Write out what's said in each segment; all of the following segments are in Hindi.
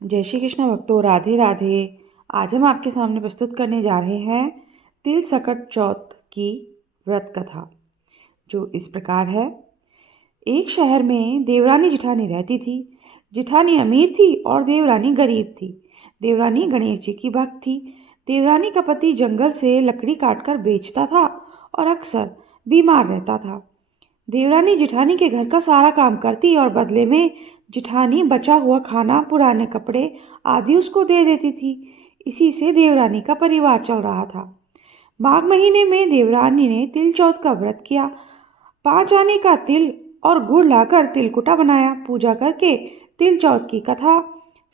जय श्री कृष्ण भक्तों, राधे राधे। आज हम आपके सामने प्रस्तुत करने जा रहे हैं तिल सकट चौथ की व्रत कथा, जो इस प्रकार है। एक शहर में देवरानी जिठानी रहती थी। जिठानी अमीर थी और देवरानी गरीब थी। देवरानी गणेश जी की भक्त थी। देवरानी का पति जंगल से लकड़ी काटकर बेचता था और अक्सर बीमार रहता था। देवरानी जिठानी के घर का सारा काम करती और बदले में जिठानी बचा हुआ खाना, पुराने कपड़े आदि उसको दे देती थी। इसी से देवरानी का परिवार चल रहा था। माघ महीने में देवरानी ने तिल चौथ का व्रत किया। 5 आने का तिल और गुड़ लाकर तिलकुटा बनाया। पूजा करके तिल चौथ की कथा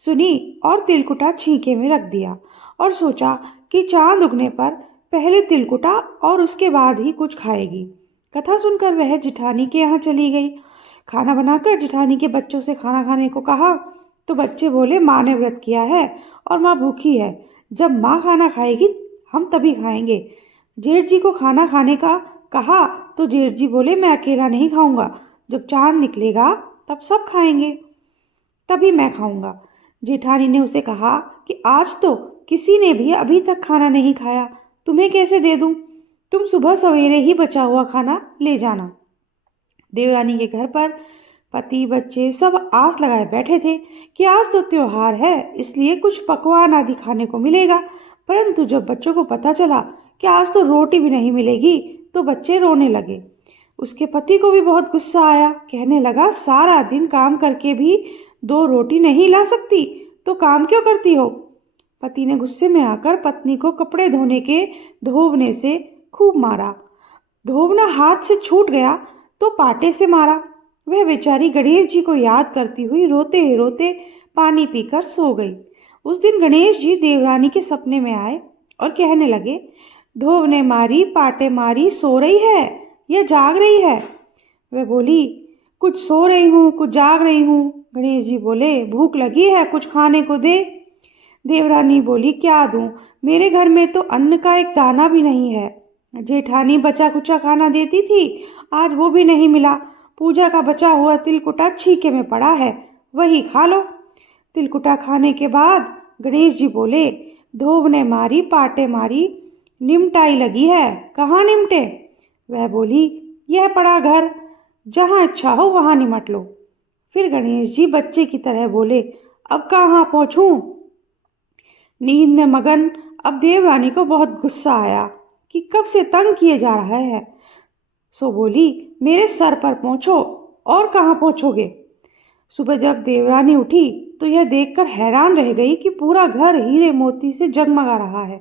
सुनी और तिलकुटा छींके में रख दिया और सोचा कि चांद उगने पर पहले तिलकुटा और उसके बाद ही कुछ खाएगी। कथा सुनकर वह जिठानी के यहाँ चली गई। खाना बनाकर जिठानी के बच्चों से खाना खाने को कहा तो बच्चे बोले, माँ ने व्रत किया है और माँ भूखी है। जब माँ खाना खाएगी हम तभी खाएंगे। जेठ जी को खाना खाने का कहा तो जेठ जी बोले, मैं अकेला नहीं खाऊंगा, जब चांद निकलेगा तब सब खाएंगे, तभी मैं खाऊंगा। जेठानी ने उसे कहा कि आज तो किसी ने भी अभी तक खाना नहीं खाया, तुम्हें कैसे दे दूं? तुम सुबह सवेरे ही बचा हुआ खाना ले जाना। देवरानी के घर पर पति बच्चे सब आस लगाए बैठे थे कि आज तो त्योहार है, इसलिए कुछ पकवान आदि खाने को मिलेगा। परंतु जब बच्चों को पता चला कि आज तो रोटी भी नहीं मिलेगी तो बच्चे रोने लगे। उसके पति को भी बहुत गुस्सा आया। कहने लगा, सारा दिन काम करके भी 2 रोटी नहीं ला सकती तो काम क्यों करती हो? पति ने गुस्से में आकर पत्नी को कपड़े धोने के धोवने से खूब मारा। धोवना हाथ से छूट गया तो पाटे से मारा। वह बेचारी गणेश जी को याद करती हुई रोते रोते पानी पीकर सो गई। उस दिन गणेश जी देवरानी के सपने में आए और कहने लगे, धोवने मारी, पाटे मारी, सो रही है या जाग रही है? वह बोली, कुछ सो रही हूँ, कुछ जाग रही हूँ। गणेश जी बोले, भूख लगी है, कुछ खाने को दे। देवरानी बोली, क्या दूं? मेरे घर में तो अन्न का एक दाना भी नहीं है। जेठानी बचा कुचा खाना देती थी, आज वो भी नहीं मिला। पूजा का बचा हुआ तिलकुटा छीके में पड़ा है, वही खा लो। तिलकुटा खाने के बाद गणेश जी बोले, धोवने मारी, पाटे मारी, निमटाई लगी है, कहाँ निमटे? वह बोली, यह पड़ा घर, जहाँ इच्छा हो वहाँ निमट लो। फिर गणेश जी बच्चे की तरह बोले, अब कहाँ पहुँचूं? नींद में मगन अब देवरानी को बहुत गुस्सा आया कि कब से तंग किए जा रहा है। सो बोली, मेरे सर पर पहुँचो। और कहाँ पहुँचोगे? सुबह जब देवरानी उठी तो यह देखकर हैरान रह गई कि पूरा घर हीरे मोती से जगमगा रहा है।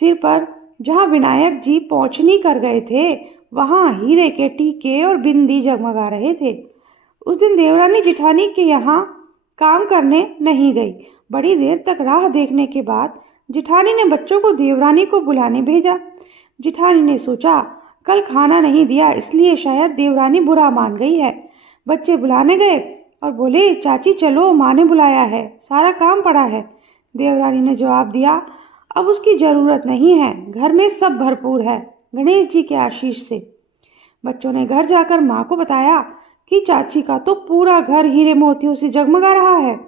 सिर पर जहाँ विनायक जी पहुँचनी कर गए थे, वहाँ हीरे के टीके और बिंदी जगमगा रहे थे। उस दिन देवरानी जिठानी के यहाँ काम करने नहीं गई। बड़ी देर तक राह देखने के बाद जिठानी ने बच्चों को देवरानी को बुलाने भेजा। जिठानी ने सोचा, कल खाना नहीं दिया इसलिए शायद देवरानी बुरा मान गई है। बच्चे बुलाने गए और बोले, चाची चलो, माँ ने बुलाया है, सारा काम पड़ा है। देवरानी ने जवाब दिया, अब उसकी ज़रूरत नहीं है, घर में सब भरपूर है, गणेश जी के आशीष से। बच्चों ने घर जाकर माँ को बताया कि चाची का तो पूरा घर हीरे मोतियों से जगमगा रहा है।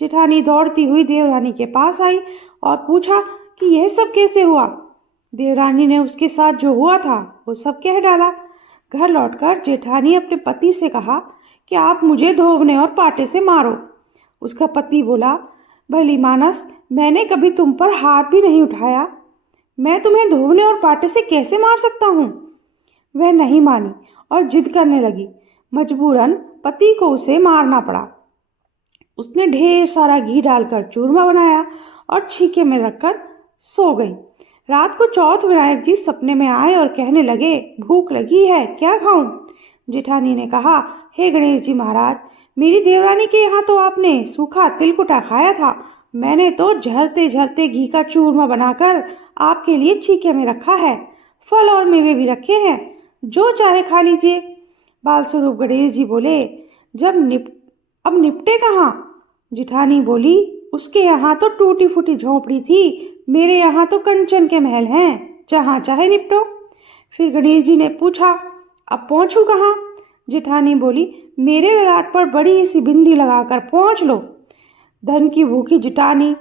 जेठानी दौड़ती हुई देवरानी के पास आई और पूछा कि यह सब कैसे हुआ। देवरानी ने उसके साथ जो हुआ था वो सब कह डाला। घर लौटकर जेठानी अपने पति से कहा कि आप मुझे धोवने और पाटे से मारो। उसका पति बोला, भली मानस, मैंने कभी तुम पर हाथ भी नहीं उठाया, मैं तुम्हें धोवने और पाटे से कैसे मार सकता हूँ? वह नहीं मानी और जिद करने लगी। मजबूरन पति को उसे मारना पड़ा। उसने ढेर सारा घी डालकर चूरमा बनाया और छीके में रखकर सो गई। रात को चौथ विनायक जी सपने में आए और कहने लगे, भूख लगी है, क्या खाऊं? जेठानी ने कहा, हे गणेश जी महाराज, मेरी देवरानी के यहाँ तो आपने सूखा तिलकुटा खाया था, मैंने तो झरते झरते घी का चूरमा बनाकर आपके लिए छीके में रखा है, फल और मेवे भी रखे हैं, जो चाहे खा लीजिए। बाल स्वरूप गणेश जी बोले, अब निपटे कहाँ? जिठानी बोली, उसके यहाँ तो टूटी फूटी झोंपड़ी थी, मेरे यहाँ तो कंचन के महल हैं, जहाँ चाहे निपटो। फिर गणेश जी ने पूछा, अब पहुँचूँ कहाँ? जेठानी बोली, मेरे ललाट पर बड़ी सी बिंदी लगाकर पहुँच लो। धन की भूखी जिठानी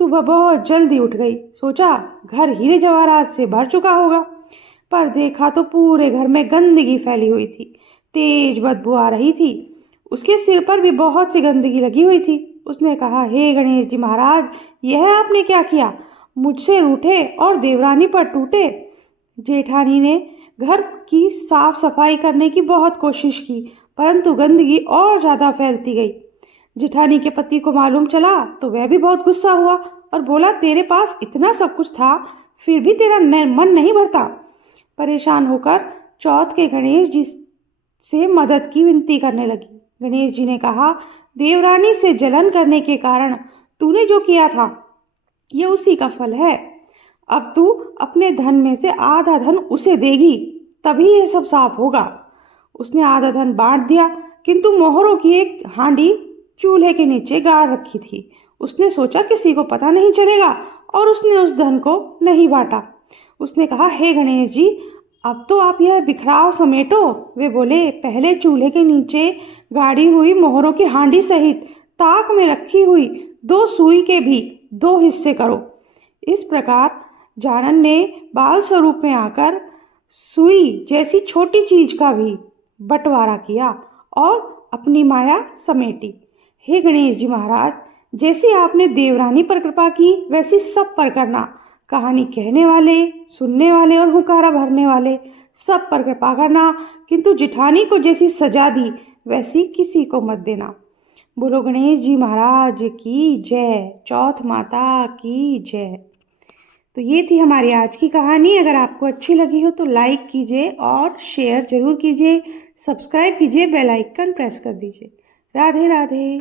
सुबह बहुत जल्दी उठ गई। सोचा घर हीरे जवाहरात से भर चुका होगा, पर देखा तो पूरे घर में गंदगी फैली हुई थी। तेज बदबू आ रही थी। उसके सिर पर भी बहुत सी गंदगी लगी हुई थी। उसने कहा, हे गणेश जी महाराज, यह आपने क्या किया? मुझसे रूठे और देवरानी पर टूटे। जेठानी ने घर की साफ सफाई करने की बहुत कोशिश की, परंतु गंदगी और ज़्यादा फैलती गई। जेठानी के पति को मालूम चला तो वह भी बहुत गुस्सा हुआ और बोला, तेरे पास इतना सब कुछ था, फिर भी तेरा मन नहीं भरता। परेशान होकर चौथ के गणेश जी से मदद की विनती करने लगी। गणेश जी ने कहा, देवरानी से जलन करने के कारण तूने जो किया था, ये उसी का फल है। अब तू अपने धन में से आधा धन उसे देगी, तभी यह सब साफ होगा। उसने आधा धन बांट दिया, किंतु मोहरों की एक हांडी चूल्हे के नीचे गाड़ रखी थी। उसने सोचा किसी को पता नहीं चलेगा और उसने उस धन को नहीं बांटा। उसने कहा, हे गणेश जी, अब तो आप यह बिखराव समेटो। वे बोले, पहले चूल्हे के नीचे गाड़ी हुई मोहरों की हांडी सहित ताक में रखी हुई 2 सुई के भी 2 हिस्से करो। इस प्रकार जानन ने बाल स्वरूप में आकर सुई जैसी छोटी चीज का भी बंटवारा किया और अपनी माया समेटी। हे गणेश जी महाराज, जैसी आपने देवरानी पर कृपा की, वैसी सब पर करना। कहानी कहने वाले, सुनने वाले और हुंकारा भरने वाले सब पर कृपा करना, किंतु जिठानी को जैसी सजा दी वैसी किसी को मत देना। बोलो गणेश जी महाराज की जय, चौथ माता की जय। तो ये थी हमारी आज की कहानी। अगर आपको अच्छी लगी हो तो लाइक कीजिए और शेयर जरूर कीजिए, सब्सक्राइब कीजिए, बेल आइकन प्रेस कर दीजिए। राधे राधे।